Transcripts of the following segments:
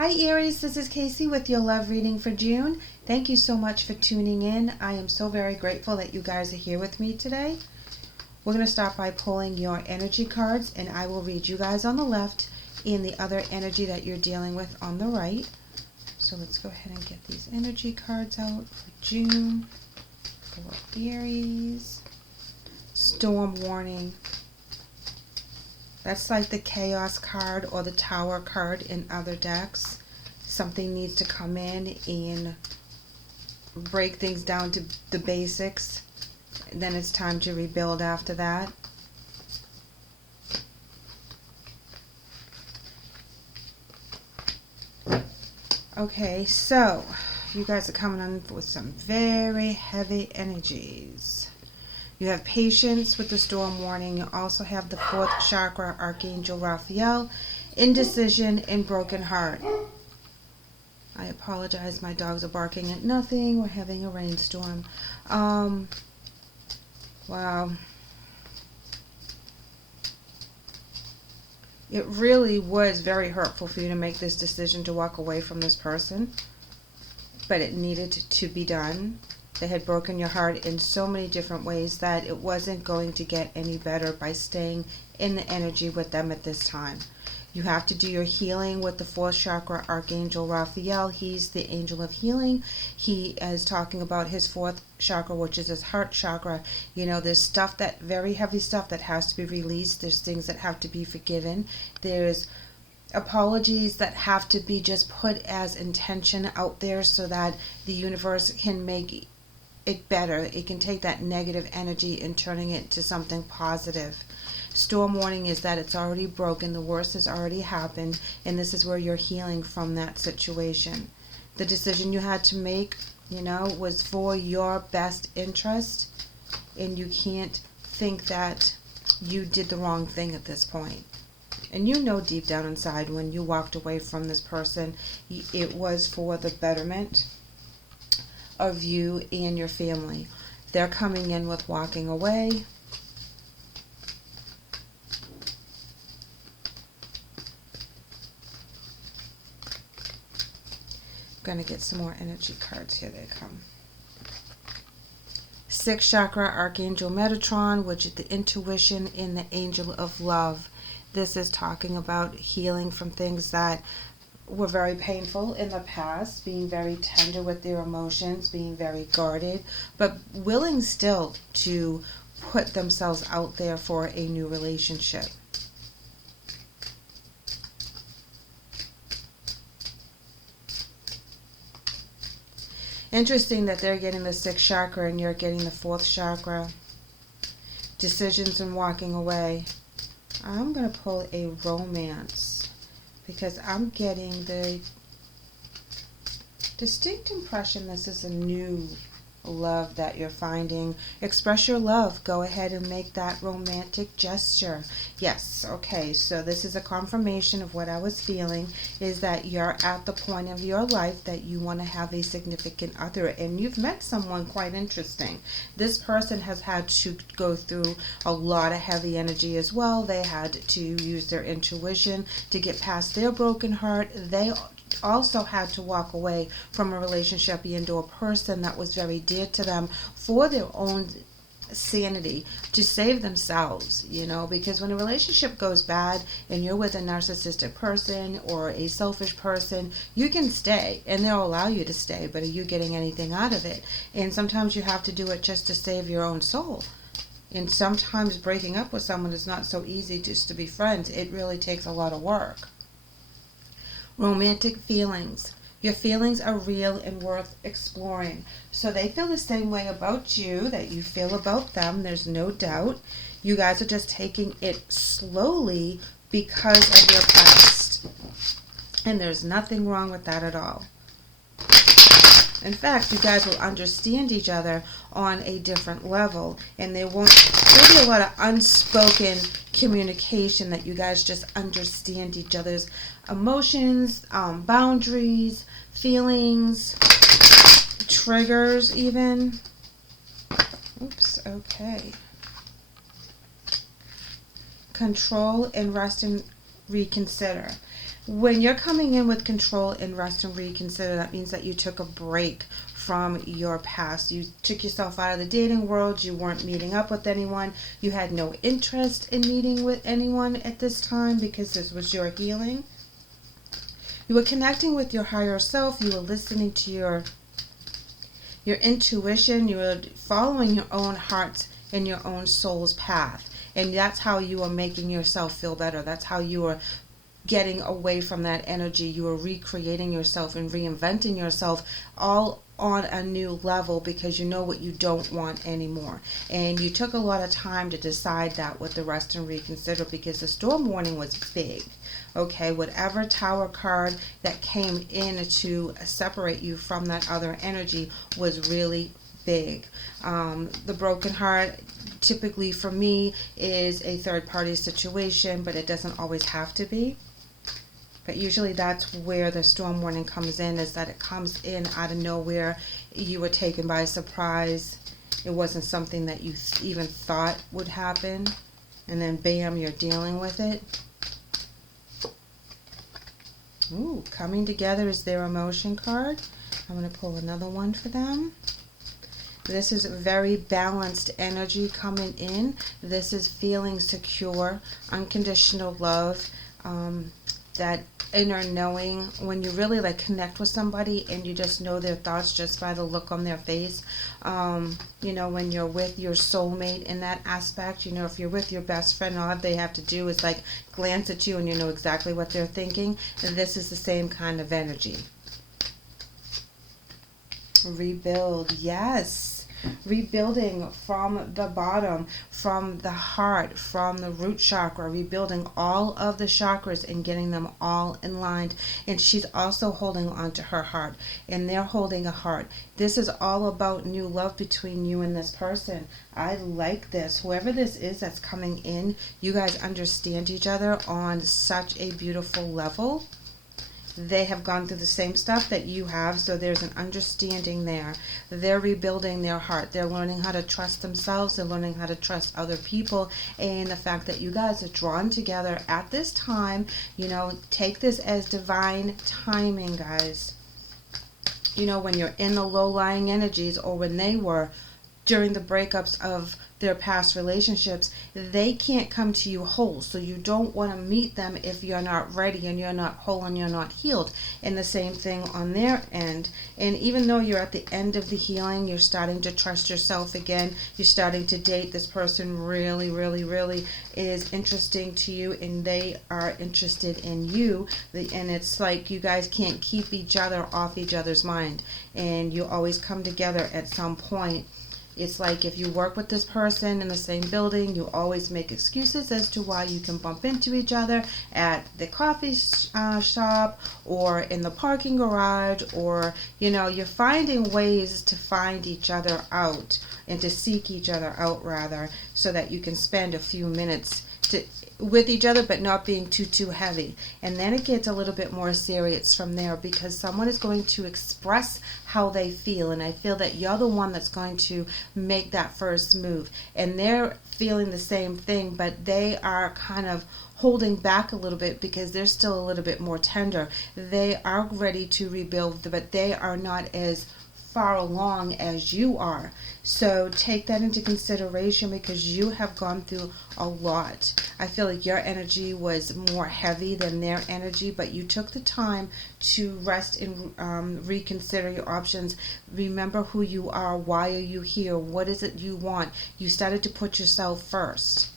Hi Aries, this is Kaycee with your love reading for June. Thank you so much for tuning in. I am so very grateful that you guys are here with me today. We're going to start by pulling your energy cards, and I will read you guys on the left and the other energy that you're dealing with on the right. So let's go ahead and get these energy cards out for June for Aries. Storm warning. That's like the Chaos card or the Tower card in other decks. Something needs to come in and break things down to the basics. Then it's time to rebuild after that. Okay, so you guys are coming on with some very heavy energies. You have patience with the storm warning. You also have the 4th chakra, Archangel Raphael, indecision, and broken heart. I apologize, my dogs are barking at nothing. We're having a rainstorm. Wow. It really was very hurtful for you to make this decision to walk away from this person, but it needed to be done. They had broken your heart in so many different ways that it wasn't going to get any better by staying in the energy with them at this time. You have to do your healing with the 4th chakra, Archangel Raphael. He's the angel of healing. He is talking about his 4th chakra, which is his heart chakra. You know, there's stuff that, very heavy stuff that has to be released. There's things that have to be forgiven. There's apologies that have to be just put as intention out there so that the universe can make it better. It can take that negative energy and turning it to something positive. Storm warning is that it's already broken, the worst has already happened, and this is where you're healing from that situation. The decision you had to make, you know, was for your best interest, and you can't think that you did the wrong thing at this point. And you know deep down inside when you walked away from this person, it was for the betterment of you and your family. They're coming in with walking away. I'm going to get some more energy cards. Here they come. 6th chakra, Archangel Metatron, which is the intuition in the angel of love. This is talking about healing from things that were very painful in the past, being very tender with their emotions, being very guarded, but willing still to put themselves out there for a new relationship. Interesting that they're getting the 6th chakra and you're getting the 4th chakra. Decisions and walking away. I'm going to pull a romance because I'm getting the distinct impression this is a new love that you're finding. Express your love. Go ahead and make that romantic gesture. Yes, okay, so this is a confirmation of what I was feeling, is that you're at the point of your life that you want to have a significant other, and you've met someone quite interesting. This person has had to go through a lot of heavy energy as well. They had to use their intuition to get past their broken heart. They also had to walk away from a relationship into a person that was very dear to them for their own sanity, to save themselves, you know, because when a relationship goes bad and you're with a narcissistic person or a selfish person, you can stay and they'll allow you to stay, but are you getting anything out of it? And sometimes you have to do it just to save your own soul. And sometimes breaking up with someone is not so easy just to be friends. It really takes a lot of work. Romantic feelings. Your feelings are real and worth exploring. So they feel the same way about you that you feel about them. There's no doubt. You guys are just taking it slowly because of your past. And there's nothing wrong with that at all. In fact, you guys will understand each other on a different level, and there'll be a lot of unspoken communication that you guys just understand each other's emotions, boundaries, feelings, triggers even. Oops, okay. Control and rest and reconsider. When you're coming in with control and rest and reconsider, that means that you took a break from your past. You took yourself out of the dating world. You weren't meeting up with anyone. You had no interest in meeting with anyone at this time because this was your healing. You were connecting with your higher self. You were listening to your intuition. You were following your own heart and your own soul's path. And that's how you are making yourself feel better. That's how you are getting away from that energy. You are recreating yourself and reinventing yourself all on a new level because you know what you don't want anymore. And you took a lot of time to decide that with the rest and reconsider because the storm warning was big. Okay, whatever tower card that came in to separate you from that other energy was really big. The broken heart typically for me is a third party situation, but it doesn't always have to be. But usually that's where the storm warning comes in, is that it comes in out of nowhere. You were taken by surprise. It wasn't something that you even thought would happen. And then bam, you're dealing with it. Ooh, coming together is their emotion card. I'm going to pull another one for them. This is very balanced energy coming in. This is feeling secure, unconditional love, that inner knowing when you really like connect with somebody and you just know their thoughts just by the look on their face. You know, when you're with your soulmate in that aspect, you know, if you're with your best friend, all they have to do is like glance at you and you know exactly what they're thinking. And this is the same kind of energy. Rebuild, yes. Rebuilding from the bottom, from the heart, from the root chakra, rebuilding all of the chakras and getting them all in line. And she's also holding on to her heart, and they're holding a heart. This is all about new love between you and this person. I like this. Whoever this is that's coming in, you guys understand each other on such a beautiful level. They have gone through the same stuff that you have, so there's an understanding there. They're rebuilding their heart. They're learning how to trust themselves. They're learning how to trust other people. And the fact that you guys are drawn together at this time, you know, take this as divine timing, guys. You know, when you're in the low-lying energies, or when they were during the breakups of their past relationships, they can't come to you whole. So you don't want to meet them if you're not ready and you're not whole and you're not healed. And the same thing on their end. And even though you're at the end of the healing, you're starting to trust yourself again. You're starting to date. This person really, really, really is interesting to you, and they are interested in you. And it's like you guys can't keep each other off each other's mind. And you always come together at some point. It's like if you work with this person in the same building, you always make excuses as to why you can bump into each other at the coffee shop or in the parking garage, or, you know, you're finding ways to find each other out and to seek each other out, rather, so that you can spend a few minutes with each other, but not being too heavy. And then it gets a little bit more serious from there, because someone is going to express how they feel, and I feel that you're the one that's going to make that first move, and they're feeling the same thing, but they are kind of holding back a little bit because they're still a little bit more tender. They are ready to rebuild, but they are not as far along as you are. So take that into consideration, because you have gone through a lot. I feel like your energy was more heavy than their energy, but you took the time to rest and reconsider your options. Remember who you are. Why are you here? What is it you want? You started to put yourself first.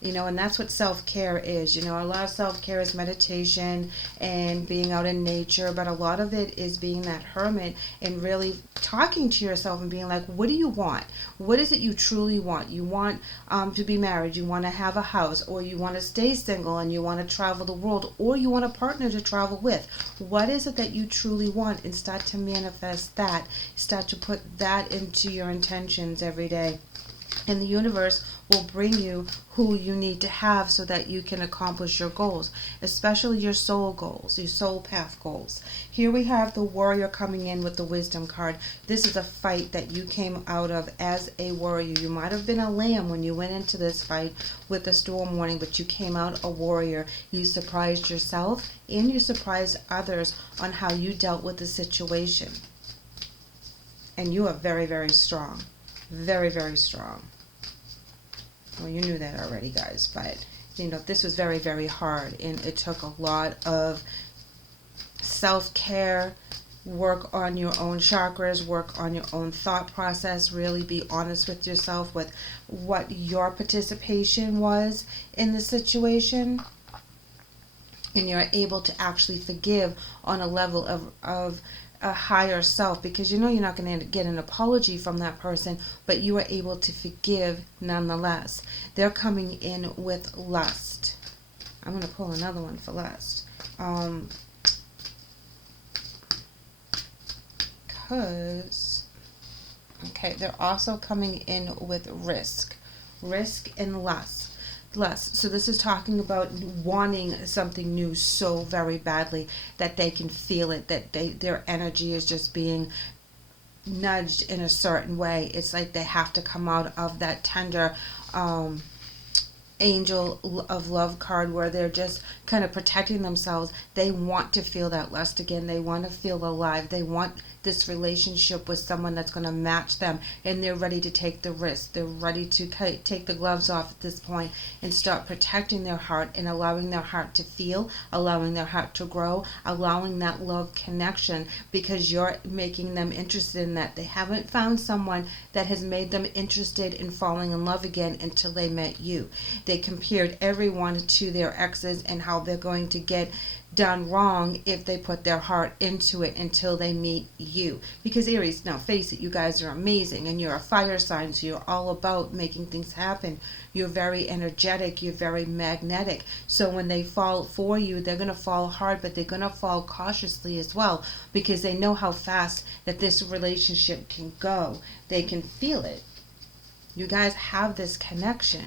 You know, and that's what self-care is. You know, a lot of self-care is meditation and being out in nature, but a lot of it is being that hermit and really talking to yourself and being like, what do you want? What is it you truly want? You want to be married, you want to have a house, or you want to stay single and you want to travel the world, or you want a partner to travel with. What is it that you truly want? And start to manifest that. Start to put that into your intentions every day. And the universe will bring you who you need to have so that you can accomplish your goals, especially your soul goals, your soul path goals. Here we have the warrior coming in with the wisdom card. This is a fight that you came out of as a warrior. You might have been a lamb when you went into this fight with the storm warning, but you came out a warrior. You surprised yourself and you surprised others on how you dealt with the situation. And you are very, very strong. Very, very strong. Well, you knew that already, guys, but you know, this was very, very hard, and it took a lot of self-care, work on your own chakras, work on your own thought process, really be honest with yourself with what your participation was in the situation, and you're able to actually forgive on a level of a higher self, because you know you're not going to get an apology from that person, but you are able to forgive nonetheless. They're coming in with lust. I'm going to pull another one for lust. Okay, they're also coming in with risk and lust. So this is talking about wanting something new so very badly that they can feel it, that their energy is just being nudged in a certain way. It's like they have to come out of that tender angel of love card where they're just kind of protecting themselves. They want to feel that lust again. They want to feel alive. They want this relationship with someone that's going to match them, and they're ready to take the risk. They're ready to take the gloves off at this point and start protecting their heart and allowing their heart to feel, allowing their heart to grow, allowing that love connection, because you're making them interested in that. They haven't found someone that has made them interested in falling in love again until they met you. They compared everyone to their exes and how they're going to get done wrong if they put their heart into it until they meet you. Because Aries, now face it, you guys are amazing, and you're a fire sign, so you're all about making things happen. You're very energetic, you're very magnetic. So when they fall for you, they're going to fall hard, but they're going to fall cautiously as well, because they know how fast that this relationship can go. They can feel it. You guys have this connection,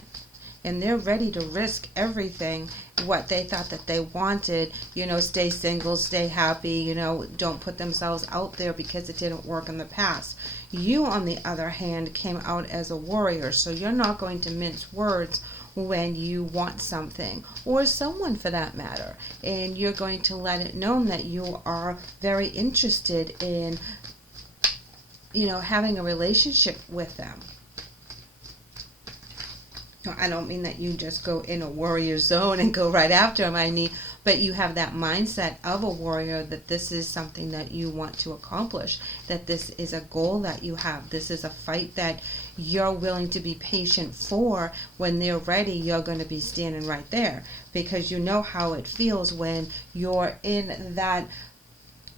and they're ready to risk everything, what they thought that they wanted, you know, stay single, stay happy, you know, don't put themselves out there because it didn't work in the past. You, on the other hand, came out as a warrior, so you're not going to mince words when you want something, or someone for that matter, and you're going to let it known that you are very interested in, you know, having a relationship with them. I don't mean that you just go in a warrior zone and go right after them, but you have that mindset of a warrior, that this is something that you want to accomplish, that this is a goal that you have. This is a fight that you're willing to be patient for. When they're ready, you're going to be standing right there, because you know how it feels when you're in that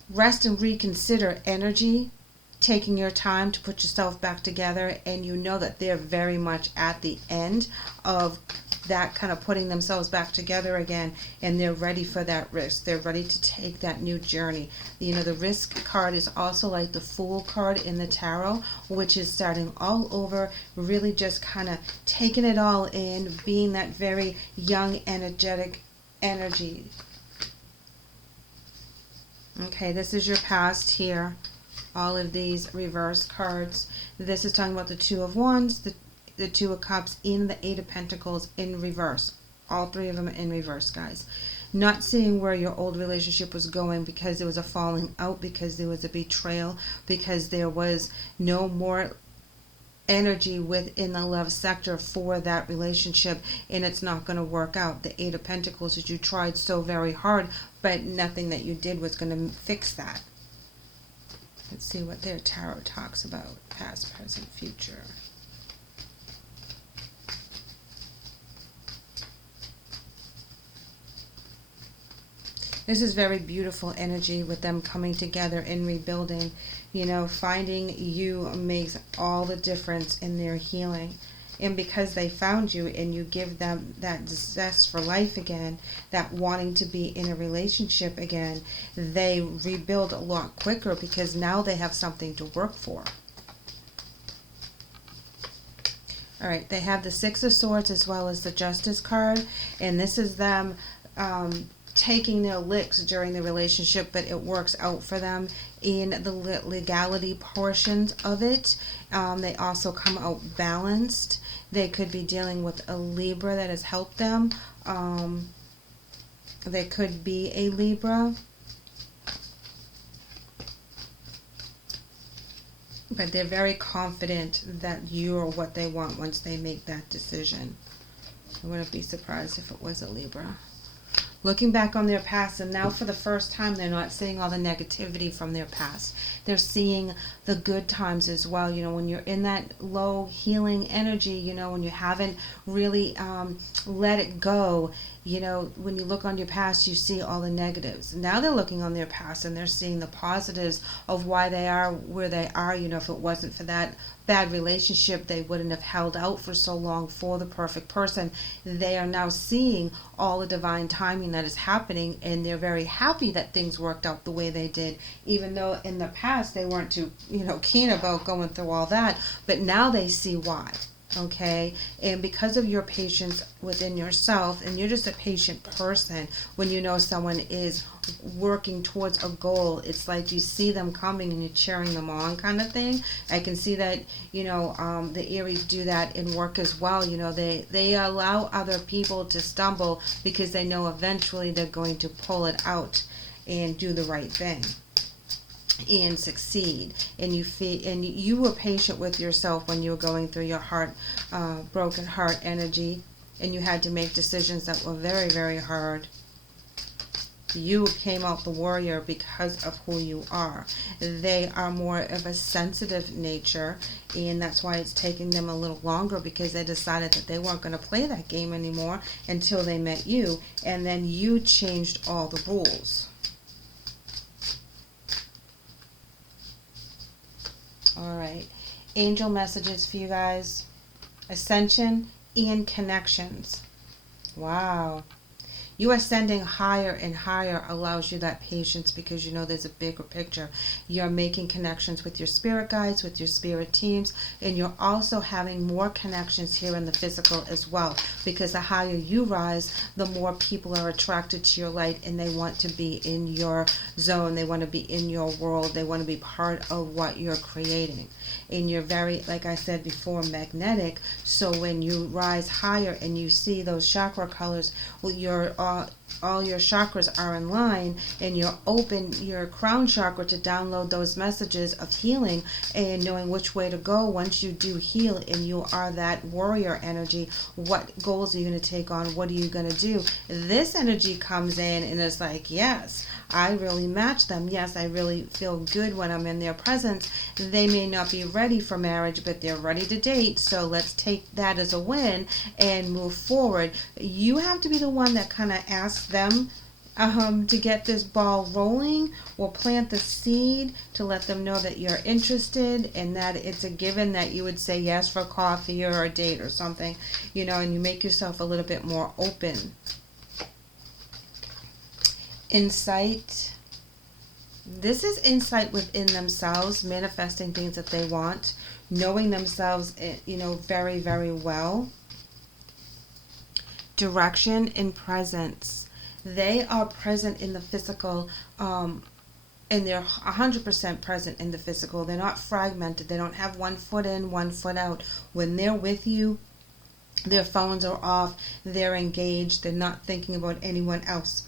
rest and reconsider energy, taking your time to put yourself back together, and you know that they're very much at the end of that, kind of putting themselves back together again, and they're ready for that risk. They're ready to take that new journey. You know, the risk card is also like the Fool card in the tarot, which is starting all over, really just kind of taking it all in, being that very young, energetic energy. Okay, this is your past here. All of these reverse cards. This is talking about the Two of Wands, the Two of Cups, and the Eight of Pentacles in reverse. All three of them in reverse, guys. Not seeing where your old relationship was going, because there was a falling out, because there was a betrayal, because there was no more energy within the love sector for that relationship, and it's not going to work out. The Eight of Pentacles is you tried so very hard, but nothing that you did was going to fix that. Let's see what their tarot talks about. Past, present, future. This is very beautiful energy with them coming together and rebuilding. You know, finding you makes all the difference in their healing. And because they found you and you give them that zest for life again, that wanting to be in a relationship again, they rebuild a lot quicker, because now they have something to work for. All right, they have the Six of Swords as well as the Justice card, and this is them taking their licks during the relationship, but it works out for them in the legality portions of it. They also come out balanced. They could be dealing with a Libra that has helped them. They could be a Libra. But they're very confident that you are what they want once they make that decision. I wouldn't be surprised if it was a Libra. Looking back on their past, and now for the first time, they're not seeing all the negativity from their past. They're seeing the good times as well. You know, when you're in that low healing energy, you know, when you haven't really let it go, you know, when you look on your past, you see all the negatives. Now they're looking on their past and they're seeing the positives of why they are where they are. You know, if it wasn't for that bad relationship, they wouldn't have held out for so long for the perfect person. They are now seeing all the divine timing that is happening, and they're very happy that things worked out the way they did, even though in the past they weren't too, you know, keen about going through all that. But now they see why. Okay, and because of your patience within yourself, and you're just a patient person, when you know someone is working towards a goal, it's like you see them coming and you're cheering them on, kind of thing. I can see that, you know, the Aries do that in work as well. You know, they allow other people to stumble because they know eventually they're going to pull it out and do the right thing and succeed. And you were patient with yourself when you were going through your broken heart energy, and you had to make decisions that were very, very hard. You came out the warrior because of who you are. They are more of a sensitive nature, and that's why it's taking them a little longer, because they decided that they weren't going to play that game anymore until they met you, and then you changed all the rules. All right, angel messages for you guys: ascension and connections. Wow. You ascending higher and higher allows you that patience, because you know there's a bigger picture. You're making connections with your spirit guides, with your spirit teams, and you're also having more connections here in the physical as well, because the higher you rise, the more people are attracted to your light, and they want to be in your zone. They want to be in your world. They want to be part of what you're creating. And you're very, like I said before, magnetic. So when you rise higher and you see those chakra colors, well, all your chakras are in line, and you're open your crown chakra to download those messages of healing and knowing which way to go once you do heal and you are that warrior energy. What goals are you going to take on? What are you going to do? This energy comes in and it's like, yes, I really match them. Yes, I really feel good when I'm in their presence. They may not be ready for marriage, but they're ready to date. So let's take that as a win and move forward. You have to be the one that kind of asks them to get this ball rolling, or plant the seed to let them know that you're interested, and that it's a given that you would say yes for coffee or a date or something, you know, and you make yourself a little bit more open. Insight. This is insight within themselves, manifesting things that they want, knowing themselves, you know, very, very well. Direction and presence. They are present in the physical, and they're 100% present in the physical. They're not fragmented. They don't have one foot in, one foot out. When they're with you, their phones are off. They're engaged. They're not thinking about anyone else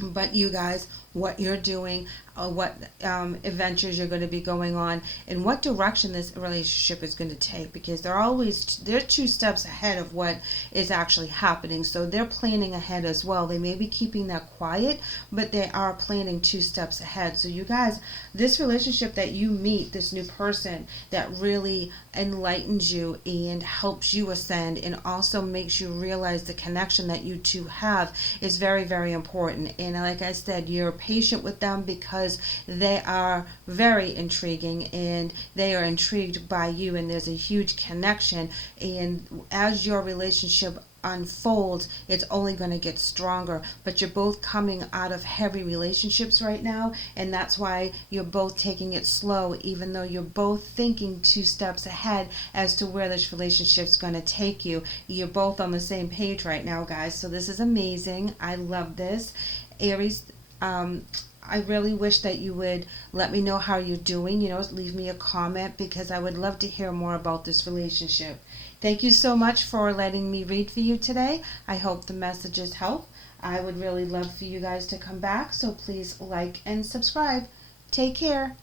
but you guys, what you're doing, what adventures you're going to be going on, and what direction this relationship is going to take, because they're 2 steps ahead of what is actually happening. So they're planning ahead as well. They may be keeping that quiet, but they are planning 2 steps ahead. So you guys, this relationship that you meet, this new person that really enlightens you and helps you ascend, and also makes you realize the connection that you two have, is very, very important. And like I said, you're patient with them because they are very intriguing and they are intrigued by you, and there's a huge connection. And as your relationship unfolds, it's only going to get stronger. But you're both coming out of heavy relationships right now, and that's why you're both taking it slow, even though you're both thinking 2 steps ahead as to where this relationship's going to take you. You're both on the same page right now, guys, so this is amazing. I love this. Aries, I really wish that you would let me know how you're doing. Leave me a comment, because I would love to hear more about this relationship. Thank you so much for letting me read for you today. I hope the messages help. I would really love for you guys to come back, so please like and subscribe. Take care.